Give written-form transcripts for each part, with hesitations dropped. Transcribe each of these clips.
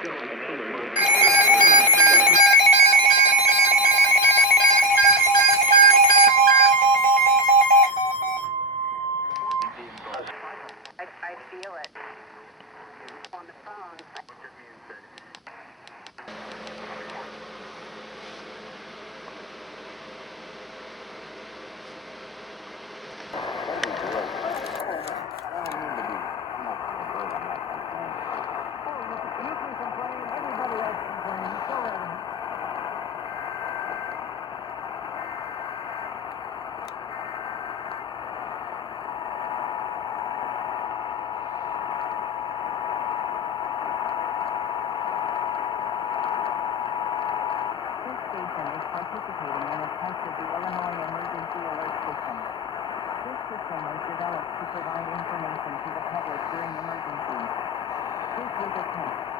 I feel it on the phone. Participating in a test of the Illinois Emergency Alert System. This system was developed to provide information to the public during emergencies. This was a test.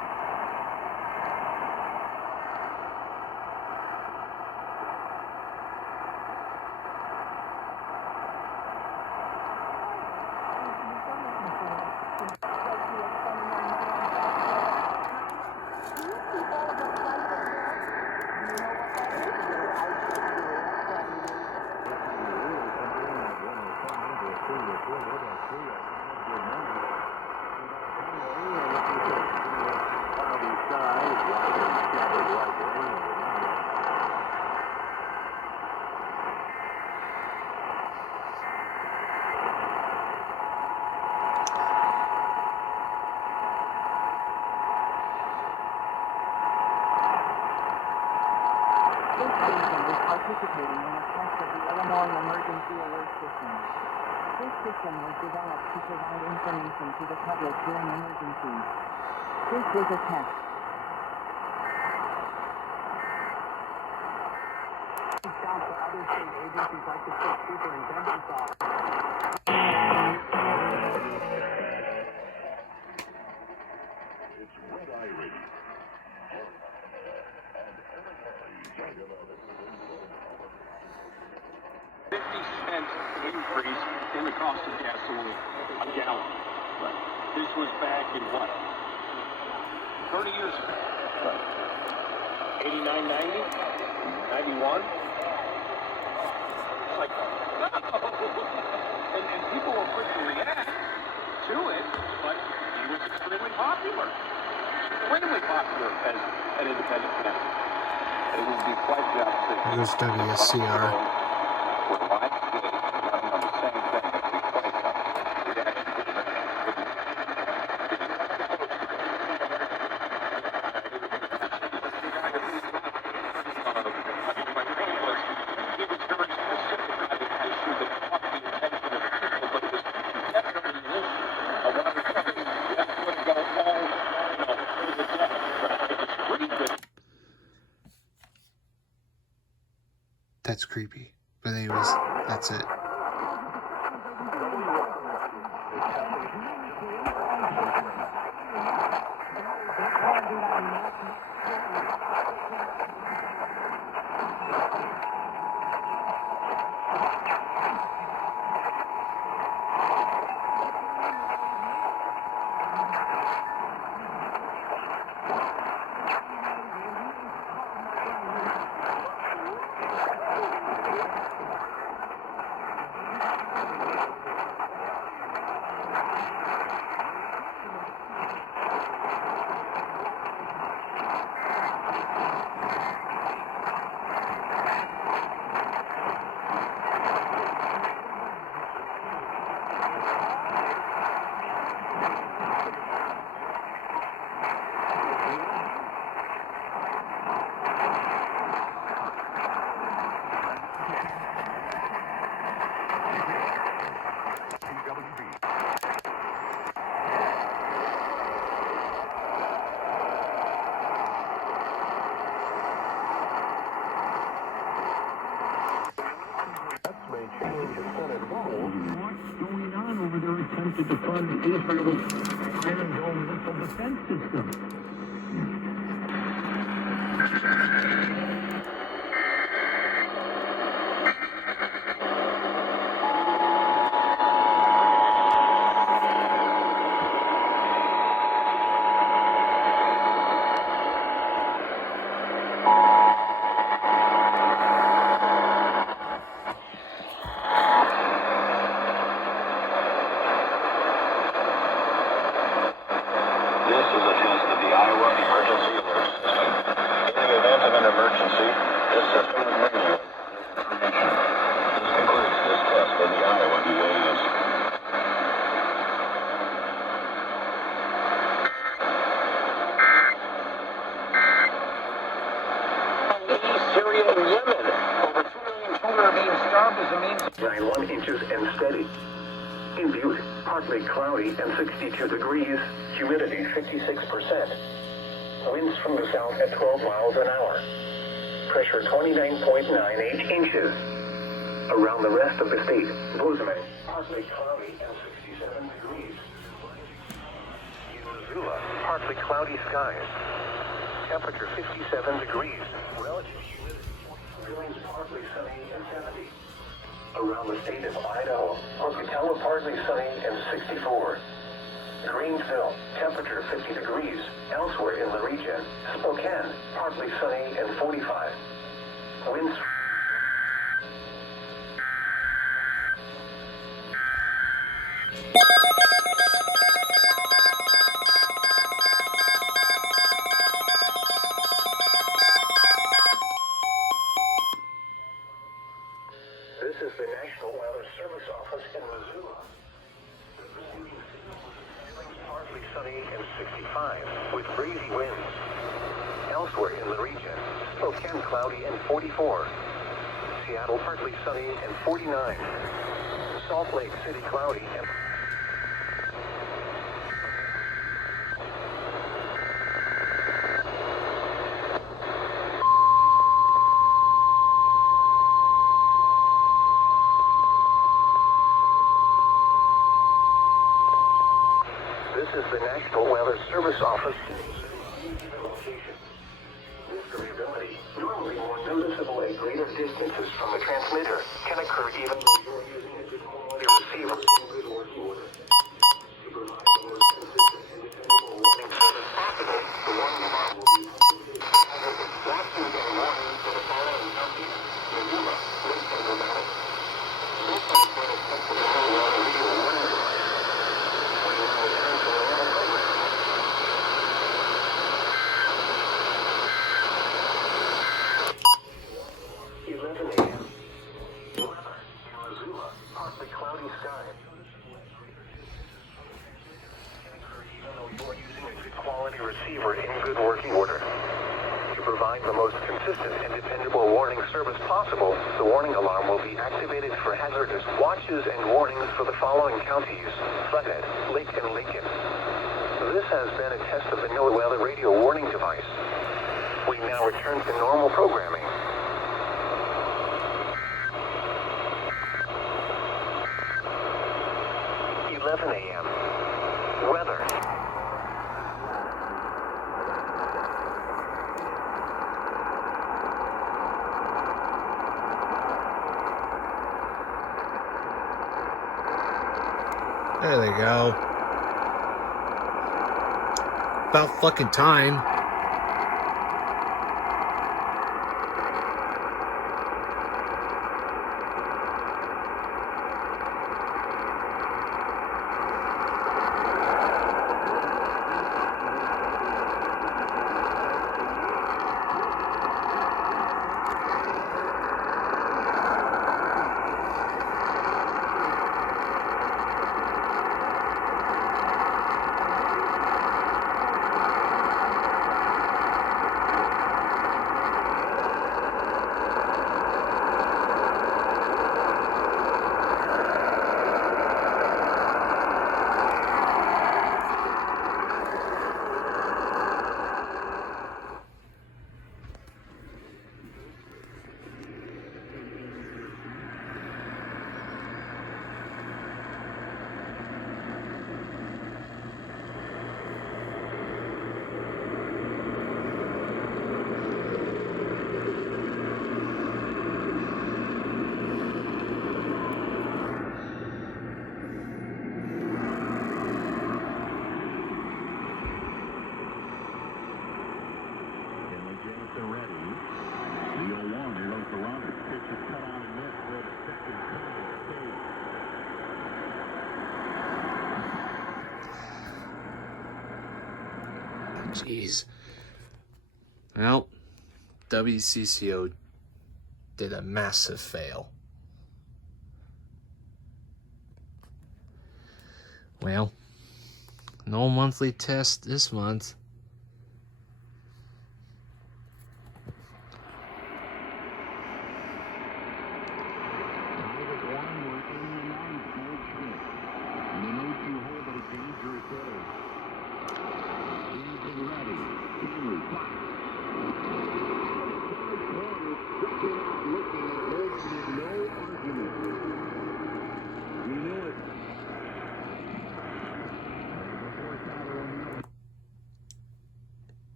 Participating in a test of the Illinois Emergency Alert System. This system was developed to provide information to the public during emergencies. This was a test. Reached out to other state agencies like the state superintendent's office. It's Red Eye Radio. Increase in the cost of gasoline a gallon. Right. This was back in what? 30 years ago. Right. 89, 90, 91. It's like, no! And people were quick to react to it, but he was extremely popular. Extremely popular as an independent candidate. It would be quite the opposite. This WSCR. That's creepy. But anyways, that's it. Attempted to fund Israel's Iron Dome missile defense system. is a test of the Iowa Emergency Alert System. In the event of an emergency, this system would ring you with information. This concludes this test of the Iowa EAS. Syria and Yemen. Over 2 million children are being starved as a means of 91 inches and steady. In Butte, partly cloudy and 62 degrees, humidity 56%. Winds from the south at 12 miles an hour. Pressure 29.98 inches. Around the rest of the state, Bozeman, partly cloudy and 67 degrees. In Missoula, partly cloudy skies. Temperature 57 degrees. Relative humidity, feelings partly sunny and 70. Around the state of Idaho, Pocatello partly sunny and 64. Greenville, temperature 50 degrees. Elsewhere in the region, Spokane, partly sunny and 45. Winds. This is the National Weather Service Office in Missoula. Partly sunny and 65 with breezy winds. Elsewhere in the region, Spokane cloudy and 44. Seattle partly sunny and 49. Salt Lake City cloudy and This is the National Weather Service Office. This variability, normally more noticeable at greater distances from the transmitter, can occur even though you're using a good quality receiver in good working order. To provide the most consistent and dependable warning service possible, the warning alarm will be that's to get a warning for the following counties: Missoula, Lake Central Valley. This is what is kept for the whole radio warning device. We will now return to the normal program. 11 a.m. Weather in Missoula, partly cloudy skies. Even though you are using a good quality receiver in good working order. To provide the most consistent and dependable warning service possible, the warning alarm will be activated for hazardous watches and warnings for the following counties: Flathead, Lake and Lincoln. This has been a test of the NOAA Weather Radio Warning device. We now return to normal programming. 11 a.m. Weather. There they go. About fucking time. Jeez. Well, WCCO did a massive fail. Well, no monthly test this month.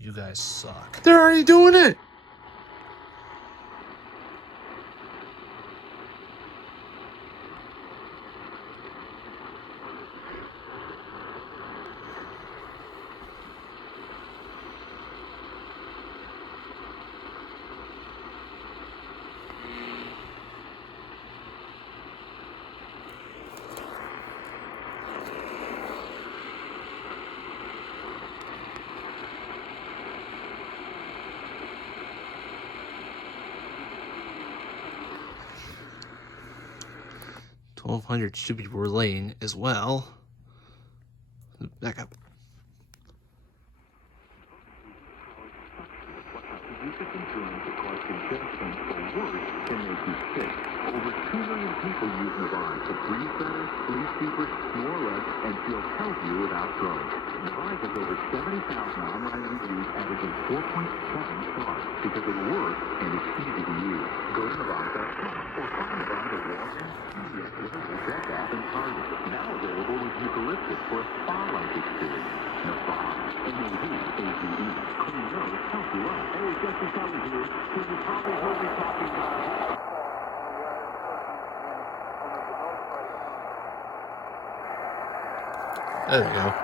You guys suck. They're already doing it! $1,200 should be relaying as well. Back up. Over 2 million people use Navarre to breathe better, sleep deeper, snore less, and feel healthier without drugs. Navarre has over 70,000 online reviews averaging 4.7 stars because it works and it's easy to use. Go to Navarre.com or find Navarre at Walgreens, CVS, Best App, and Target. Now available with eucalyptus for a spa-like experience. Navarre, N-A-V-A-V-E. Clean nose, healthy life. Hey, Justin Kelly here. So you probably heard me talking about... There we go.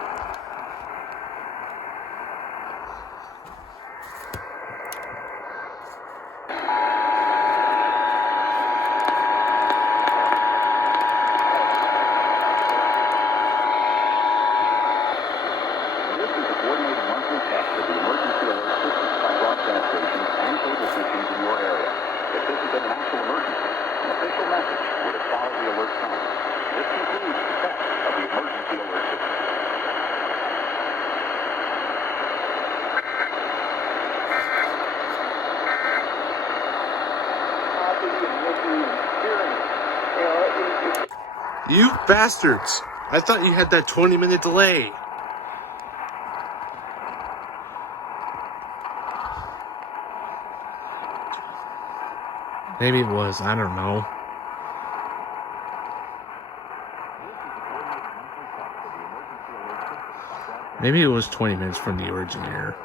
You bastards! I thought you had that 20-minute delay. Maybe it was, I don't know. Maybe it was 20 minutes from the originator.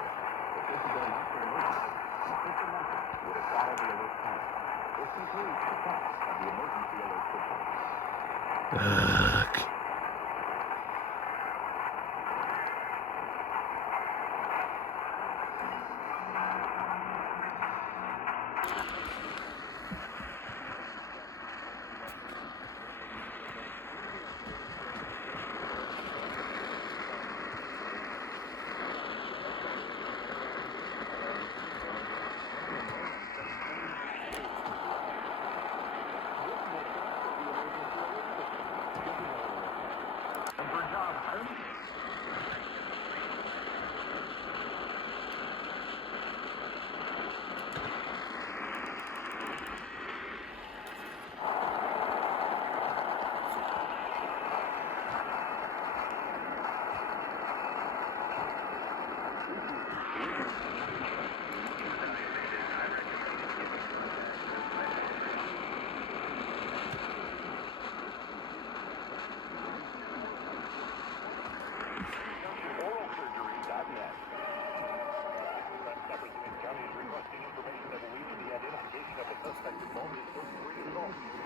Ugh.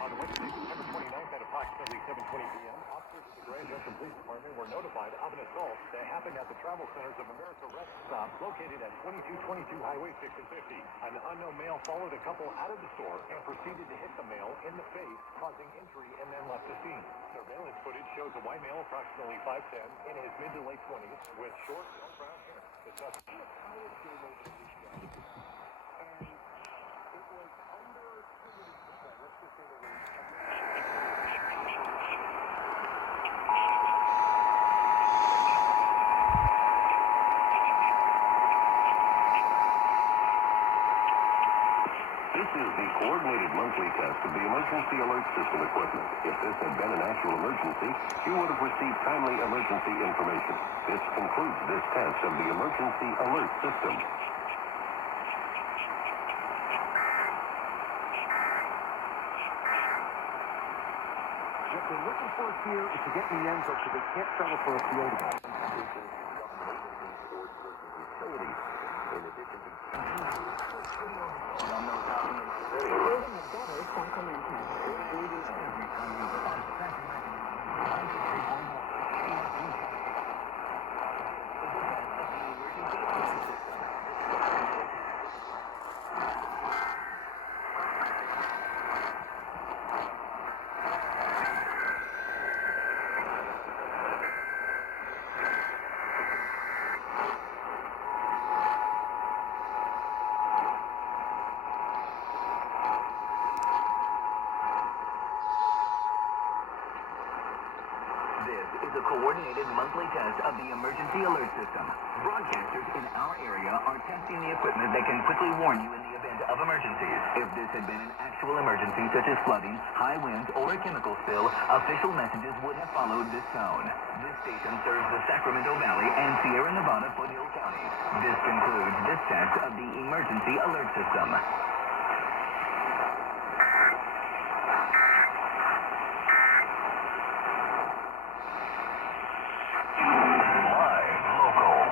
On Wednesday, September 29th at approximately 7:20 p.m., officers of the Gray Junction Police Department were notified of an assault that happened at the Travel Centers of America rest stop located at 2222 Highway 6 and 50. An unknown male followed a couple out of the store and proceeded to hit the male in the face, causing injury, and then left the scene. Surveillance footage shows a white male approximately 5'10", in his mid to late 20s, with short, brown hair. The suspect This is the coordinated monthly test of the emergency alert system equipment. If this had been an actual emergency, you would have received timely emergency information. This concludes this test of the emergency alert system. what they're looking for here is to get in the end zone so they can't settle for a field goal. In addition to is a coordinated monthly test of the emergency alert system. Broadcasters in our area are testing the equipment that can quickly warn you in the event of emergencies. If this had been an actual emergency, such as flooding, high winds, or a chemical spill, official messages would have followed this tone. This station serves the Sacramento Valley and Sierra Nevada Foothill counties. This concludes this test of the emergency alert system.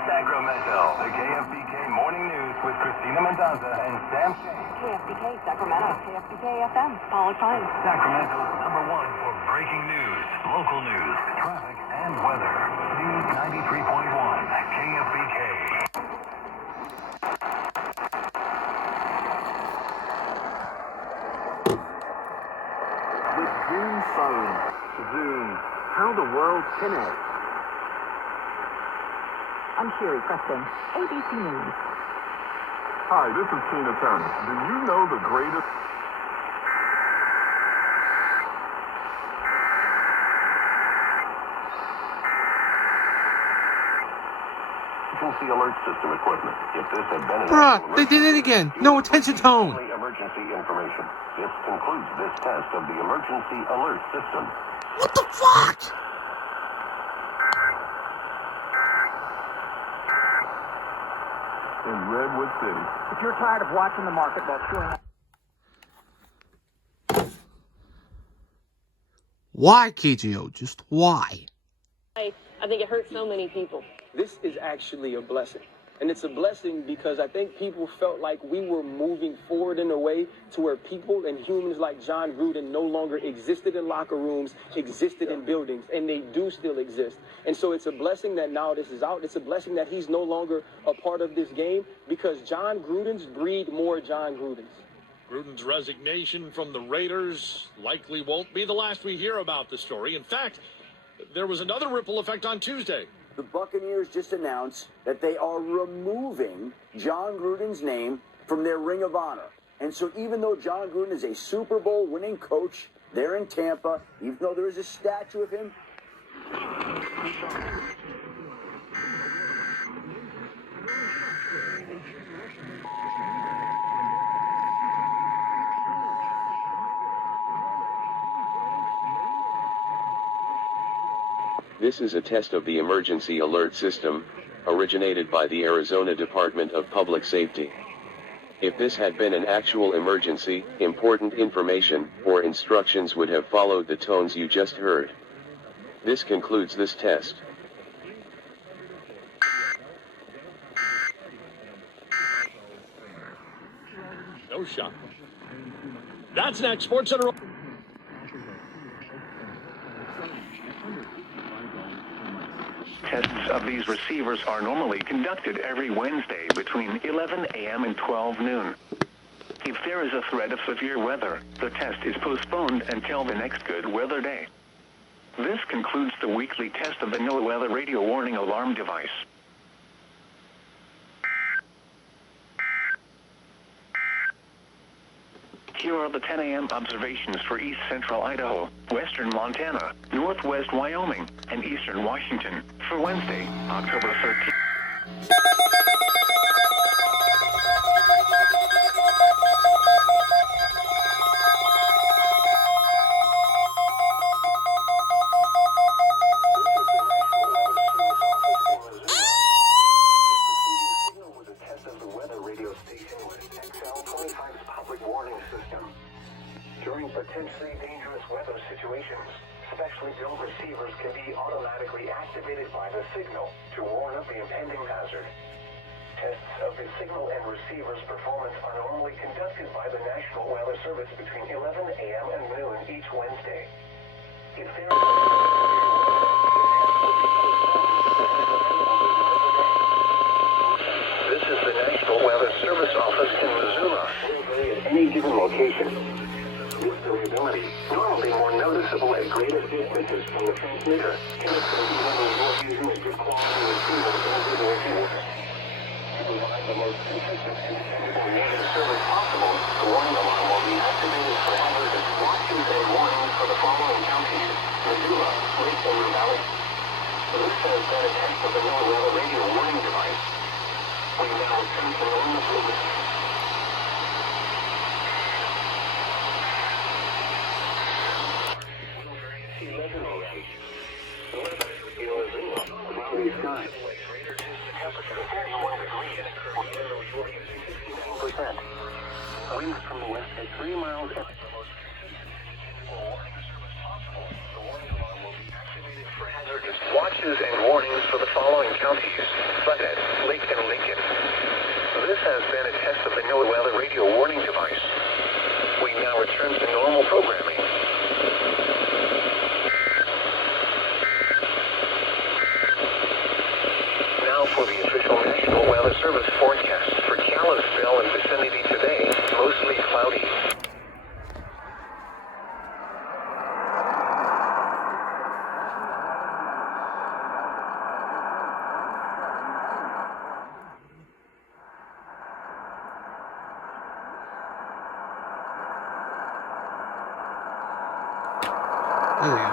Sacramento, the KFBK Morning News with Christina Mendoza and Sam Shane. KFBK, Sacramento, KFBK FM, Paula Klein. Sacramento's #1 for breaking news, local news, traffic, and weather. News 93.1, KFBK. With Zoom phone, Zoom, how the world connects. I'm Sherry Preston, ABC News. Hi, this is Tina Turner. Do you know the greatest... Emergency alert system equipment. If this had been an Bruh, actual they did it again. No attention tone. emergency information. This concludes this test of the emergency alert system. What the fuck? in Redwood City? If you're tired of watching the market while chewing on... Why, KGO? Just why? I think it hurts so many people. This is actually a blessing. And it's a blessing because I think people felt like we were moving forward in a way to where people and humans like John Gruden no longer existed in locker rooms, existed in buildings, and they do still exist. And so it's a blessing that now this is out. It's a blessing that he's no longer a part of this game because John Gruden's breed more John Grudens. Gruden's resignation from the Raiders likely won't be the last we hear about the story. In fact, there was another ripple effect on Tuesday. The Buccaneers just announced that they are removing John Gruden's name from their Ring of Honor. And so even though John Gruden is a Super Bowl winning coach there in Tampa, even though there is a statue of him, This is a test of the emergency alert system, originated by the Arizona Department of Public Safety. If this had been an actual emergency, important information or instructions would have followed the tones you just heard. This concludes this test. No shot. That's next. Sports Center. Tests of these receivers are normally conducted every Wednesday between 11 a.m. and 12 noon. If there is a threat of severe weather, the test is postponed until the next good weather day. This concludes the weekly test of the NOAA weather radio warning alarm device. Here are the 10 a.m. observations for east central Idaho, western Montana, northwest Wyoming, and eastern Washington for Wednesday, October 13th. During potentially dangerous weather situations, specially built receivers can be automatically activated by the signal to warn of the impending hazard. Tests of the signal and receiver's performance are normally conducted by the National Weather Service between 11 a.m. and noon each Wednesday. If there is This is the National Weather Service office in Missoula. At any given location, this variability normally more noticeable at greater distances from the transmitter. Using a good quality receiver over the receiver. To provide the most consistent and dependable warning service possible, the warning alarm will be activated for hazardous watches and warnings for the following counties: Missoula, Lake and Valley. This has been a test of the NOAA weather radio warning device. We now return to normal service. Sky. Winds from the west at 3 miles. Watches and warnings for the following counties: Flathead, Lake and Lincoln. This has been a test of the NOAA weather radio warning device. We now return to normal programming. For the official National Weather Service forecast for Kalispell and vicinity today, mostly cloudy. There we go.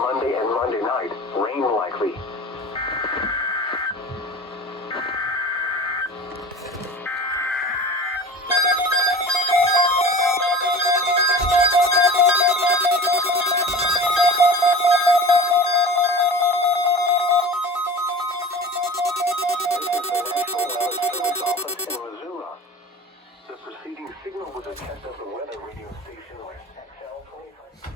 Monday and Monday night, rain likely. The preceding signal was a test of the weather radio station where XL 25.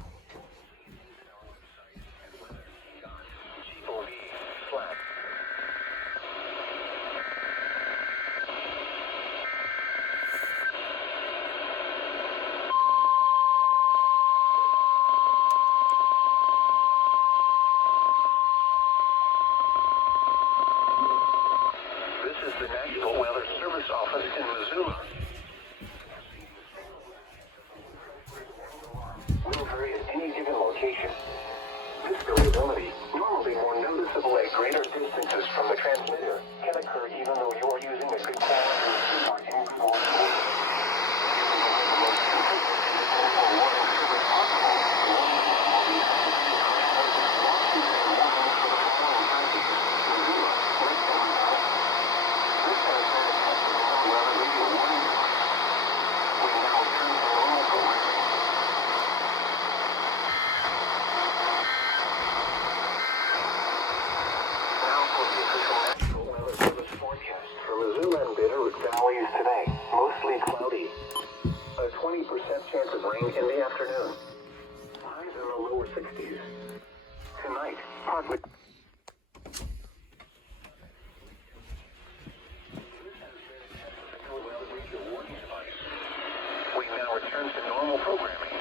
communication. This variability, normally more noticeable at greater distances from the transmitter, can occur even though you are using a good quality receiver in good voice order. Values today, mostly cloudy. A 20% chance of rain in the afternoon. Highs in the lower 60s. Tonight, partly. We now return to normal programming.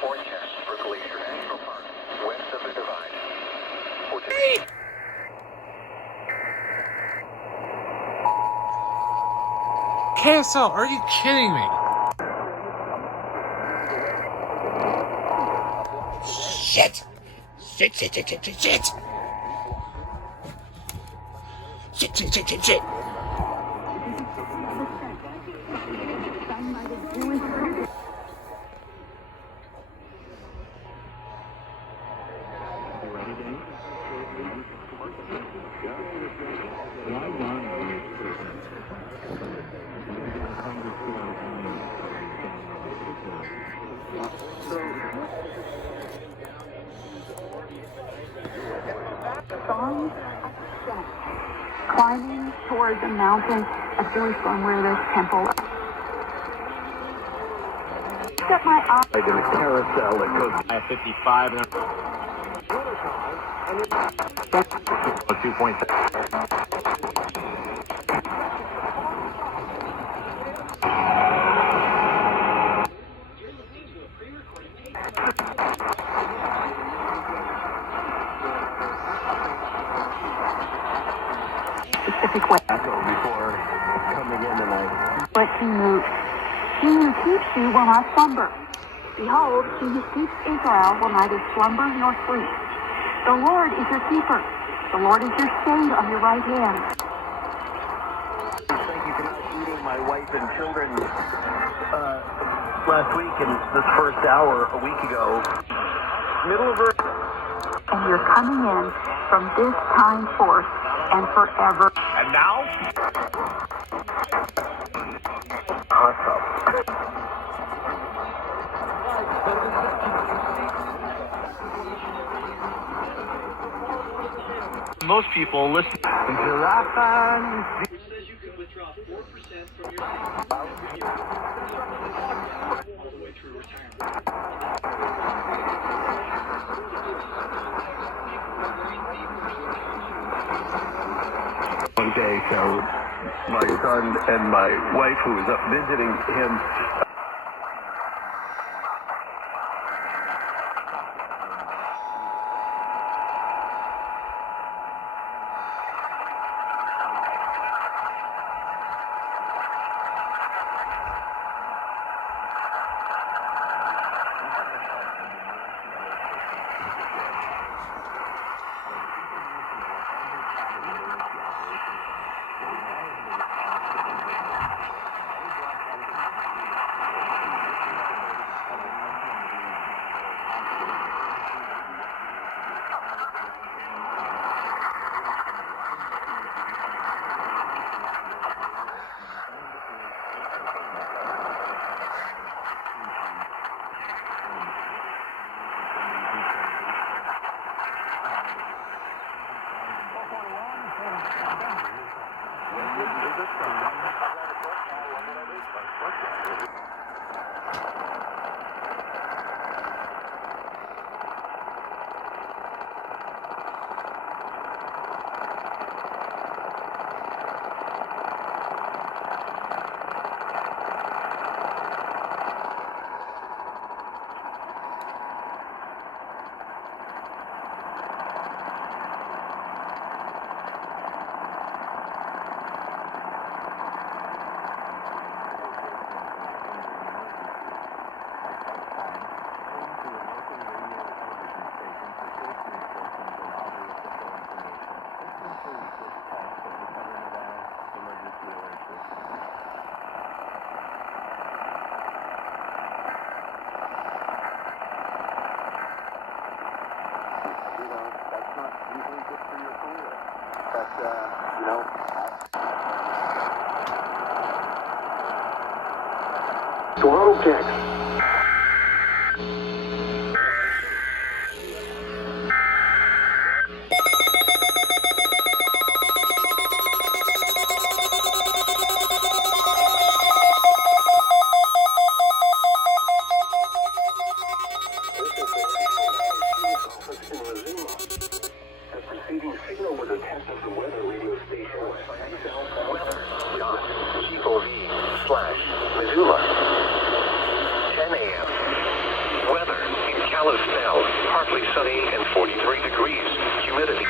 Forecast for Glacier National Park, west of the Divide. KSL, are you kidding me? Shit! Shit, shit, shit, shit, shit, shit! Shit, shit, shit, shit, shit! Climbing towards a mountain at Jerusalem where there's temple. Set my eye. I did a carousel that goes at 55 and 2.6. Specific way. Before coming in tonight. But he moved. He who keeps you will not slumber. Behold, he who keeps Israel will neither slumber nor sleep. The Lord is your keeper. The Lord is your shade on your right hand. Thank you for not shooting my wife and children last week and this first hour a week ago. Middle of Earth. And you're coming in from this time forth and forever. And now? Awesome. Most people listen Until I find. Which says you can withdraw 4% from your all the way through retirement. One day, so my son and my wife, who was up visiting him, Throttle checks. Partly sunny and 43 degrees. Humidity.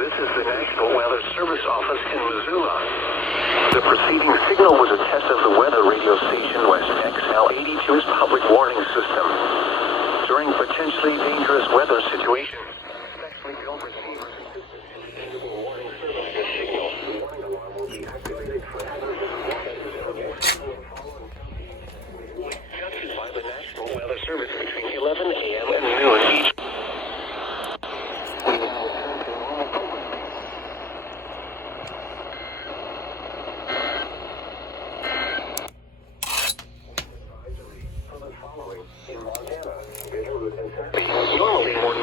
This is the National Weather Service Office in Missoula. The preceding signal was a test of the weather radio station West XL82's public warning system. During potentially dangerous weather situations, especially built receivers warning service and signal. Warning alarm will be activated for judged by the National Weather Service between 11 a.m. and noon each. Normally more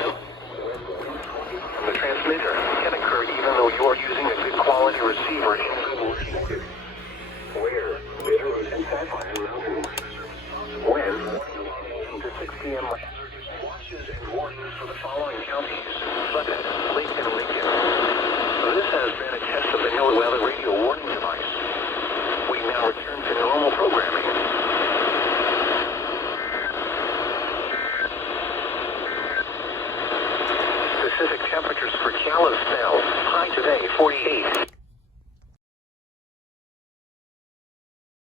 from the transmitter can occur even though you are using a good quality receiver in good working condition. Where Bitterroot and Sapphire Mountains. When to 6 p.m. Watches and warnings for the following